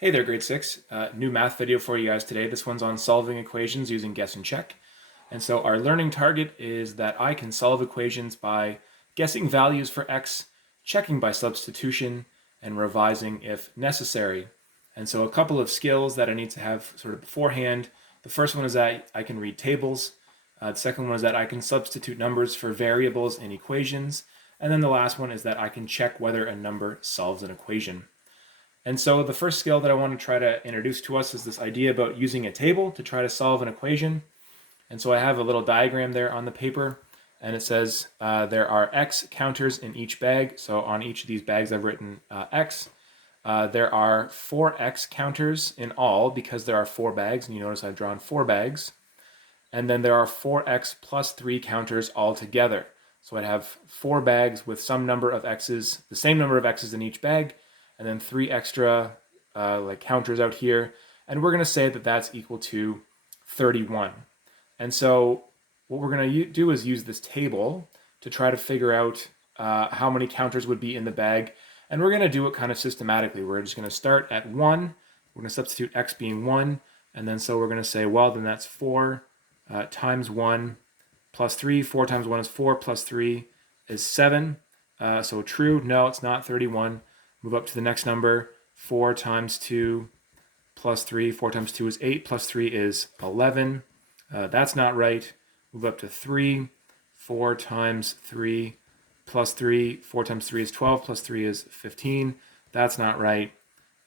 Hey there, grade 6. New math video for you guys today. This one's on solving equations using guess and check. And so our learning target is that I can solve equations by guessing values for x, checking by substitution, and revising if necessary. And so a couple of skills that I need to have sort of beforehand. The first one is that I can read tables. The second one is that I can substitute numbers for variables in equations. And then the last one is that I can check whether a number solves an equation. And so the first skill that I want to try to introduce to us is this idea about using a table to try to solve an equation. And so I have a little diagram there on the paper, and it says there are X counters in each bag. So on each of these bags I've written X. There are 4X counters in all because there are 4 bags, and you notice I've drawn 4 bags. And then there are 4X plus 3 counters all together. So I'd have 4 bags with some number of X's, the same number of X's in each bag, and then 3 extra like counters out here, and we're going to say that that's equal to 31. And so what we're going to do is use this table to try to figure out how many counters would be in the bag, and we're going to do it kind of systematically. We're just going to start at 1, we're going to substitute x being 1, and then so we're going to say, well, then that's 4 times 1 plus 3. 4 times 1 is 4, plus 3 is 7. So true, no, it's not 31. Move up to the next number, 4 times 2 plus 3. 4 times 2 is 8, plus 3 is 11. That's not right. Move up to 3. 4 times 3 plus 3. 4 times 3 is 12, plus 3 is 15. That's not right.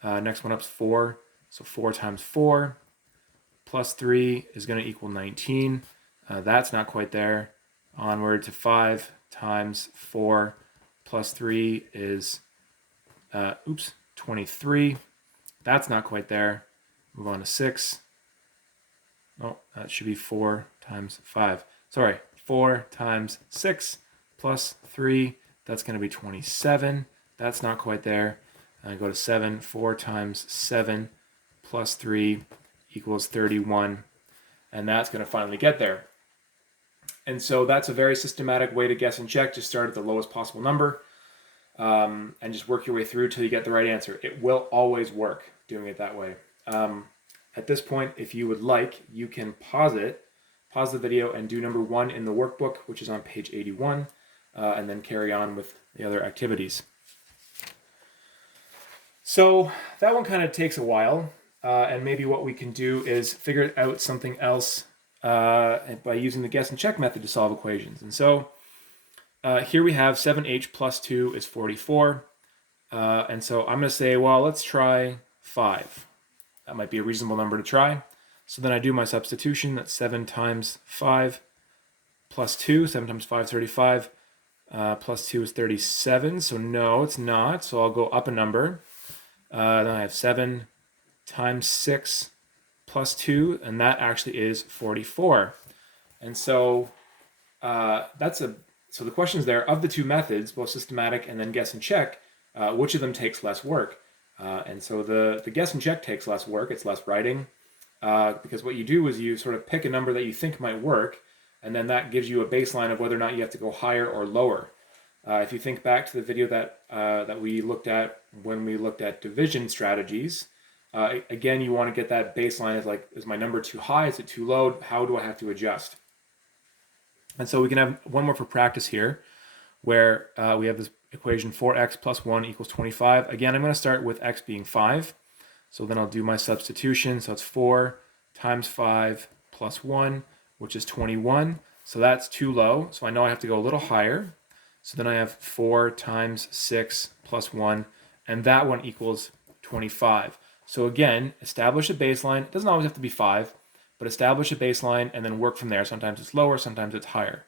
Next one up is 4. So 4 times 4 plus 3 is going to equal 19. That's not quite there. Onward to 5 times 4 plus 3 is 23. That's not quite there. Move on to 6. Oh, that should be 4 times 5. Sorry, 4 times 6 plus 3. That's going to be 27. That's not quite there. Go to 7. 4 times 7 plus 3 equals 31. And that's going to finally get there. And so that's a very systematic way to guess and check. Just start at the lowest possible number. And just work your way through till you get the right answer. It will always work doing it that way. At this point, if you would like, you can pause the video and do number 1 in the workbook, which is on page 81, and then carry on with the other activities. So that one kind of takes a while, and maybe what we can do is figure out something else by using the guess and check method to solve equations. And so here we have 7h plus 2 is 44. And so I'm going to say, well, let's try 5. That might be a reasonable number to try. So then I do my substitution. That's 7 times 5 plus 2. 7 times 5 is 35. Plus 2 is 37. So no, it's not. So I'll go up a number. Then I have 7 times 6 plus 2. And that actually is 44. And so So the question is there, of the two methods, both systematic and then guess and check, which of them takes less work? And so the guess and check takes less work, it's less writing, because what you do is you sort of pick a number that you think might work, and then that gives you a baseline of whether or not you have to go higher or lower. If you think back to the video that we looked at when we looked at division strategies, again, you want to get that baseline of like, is my number too high, is it too low, how do I have to adjust? And so we can have one more for practice here, where we have this equation 4x plus 1 equals 25. Again, I'm going to start with x being 5. So then I'll do my substitution. So it's 4 times 5 plus 1, which is 21. So that's too low. So I know I have to go a little higher. So then I have 4 times 6 plus 1, and that one equals 25. So again, establish a baseline. It doesn't always have to be 5. But establish a baseline and then work from there. Sometimes it's lower, sometimes it's higher.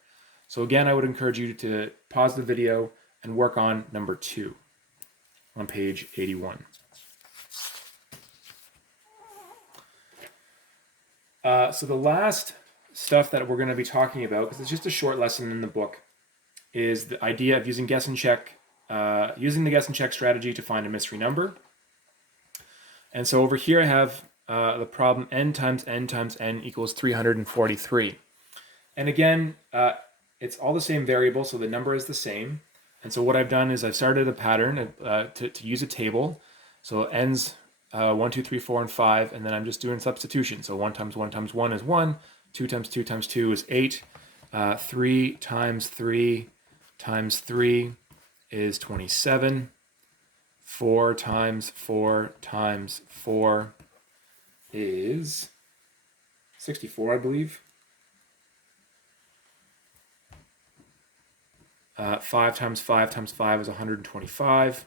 So again, I would encourage you to pause the video and work on number 2 on page 81. So the last stuff that we're going to be talking about, because it's just a short lesson in the book, is the idea of using guess and check, using the guess and check strategy to find a mystery number. And so over here I have the problem n times n equals 343. And again, it's all the same variable, so the number is the same. And so what I've done is I've started a pattern to use a table. So n's 1, 2, 3, 4, and 5, and then I'm just doing substitution. So 1 times 1 times 1 is 1, 2 times 2 times 2 is 8, 3 times 3 times 3 is 27, 4 times 4 times 4 is 64, I believe. 5 times 5 times 5 is 125.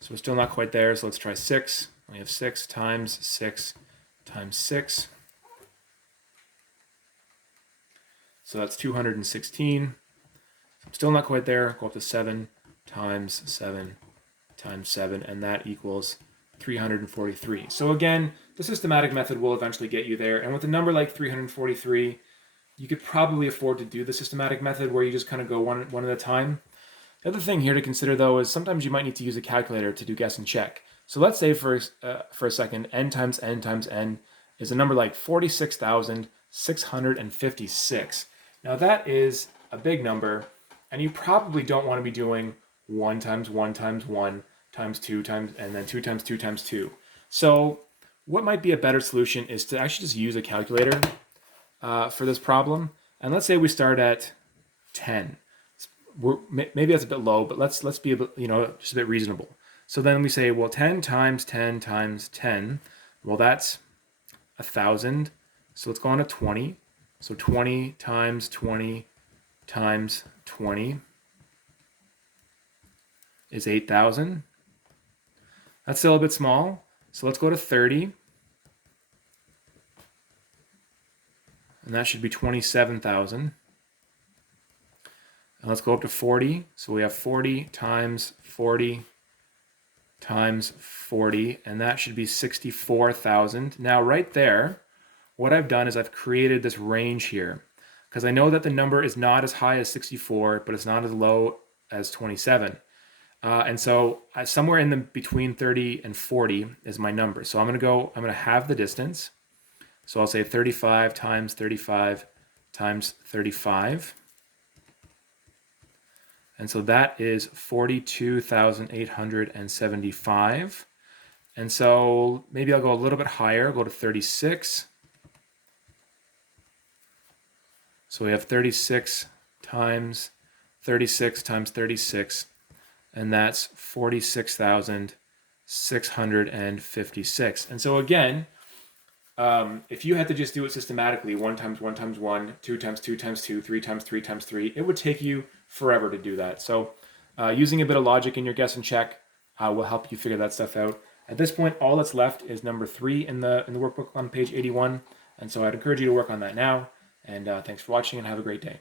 So we're still not quite there, so let's try 6. We have 6 times 6 times 6. So that's 216. I'm still not quite there. Go up to 7 times 7 times 7, and that equals 343. So again, the systematic method will eventually get you there. And with a number like 343, you could probably afford to do the systematic method where you just kind of go one at a time. The other thing here to consider, though, is sometimes you might need to use a calculator to do guess and check. So let's say for a second, n times n times n is a number like 46,656. Now that is a big number, and you probably don't want to be doing 1 times 1 times 1 times 2 times, and then 2 times 2 times 2. So what might be a better solution is to actually just use a calculator for this problem. And let's say we start at 10. Maybe that's a bit low, but let's be a bit, just a bit reasonable. So then we say, well, 10 times 10 times 10, well, that's 1,000. So let's go on to 20. So 20 times 20 times 20 is 8,000. That's still a bit small. So let's go to 30. And that should be 27,000. And let's go up to 40. So we have 40 times 40 times 40, and that should be 64,000. Now right there, what I've done is I've created this range here, because I know that the number is not as high as 64, but it's not as low as 27. And so somewhere in the between 30 and 40 is my number. So I'm going to have the distance. So I'll say 35 times 35 times 35. And so that is 42,875. And so maybe I'll go a little bit higher, go to 36. So we have 36 times 36 times 36, and that's 46,656. And so again, if you had to just do it systematically, 1 times 1 times 1, 2 times 2 times 2, 3 times 3 times 3, it would take you forever to do that. So using a bit of logic in your guess and check will help you figure that stuff out. At this point, all that's left is number 3 in the workbook on page 81. And so I'd encourage you to work on that now. And thanks for watching, and have a great day.